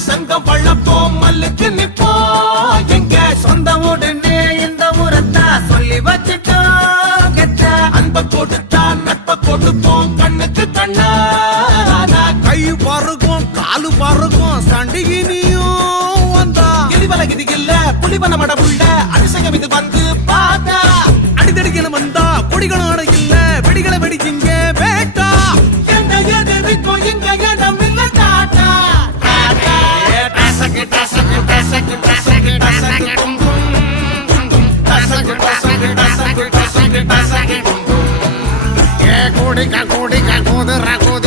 சங்கம் வளர்ப்போம் மல்லுக்கு நிப்போம் எங்க சொந்த உடனே இந்த ஊரத்தா சொல்லி வச்சுட்டோம் கெட்ட அன்ப கொடுத்தா நட்ப கொடுப்போம் கண்ணுக்கு கண்ணா கை பருக்கும் காலு பருக்கும் சண்டிகினியும் வந்தா கிரிவல கிதி இல்ல புலிவன மடபுள்ள அரிசகம் இது வந்து பாத்தா அடித்தடிக்கணும் வந்தா கொடிகளும் அடையில்ல வெடிகளை வெடிச்சிங்க வேட்டா என்ன எதிர்க்கோ இங்க இடம் இல்ல டாட்டா டாட்டா டசக்கு டசக்கு டசக்கு டசக்கு டசக்கு டும் டும் டும் டசக்கு டசக்கு டசக்கு டசக்கு டசக்கு டும் டும் ஏ கோடிக்கா கோடிக்கா கோதரா கோத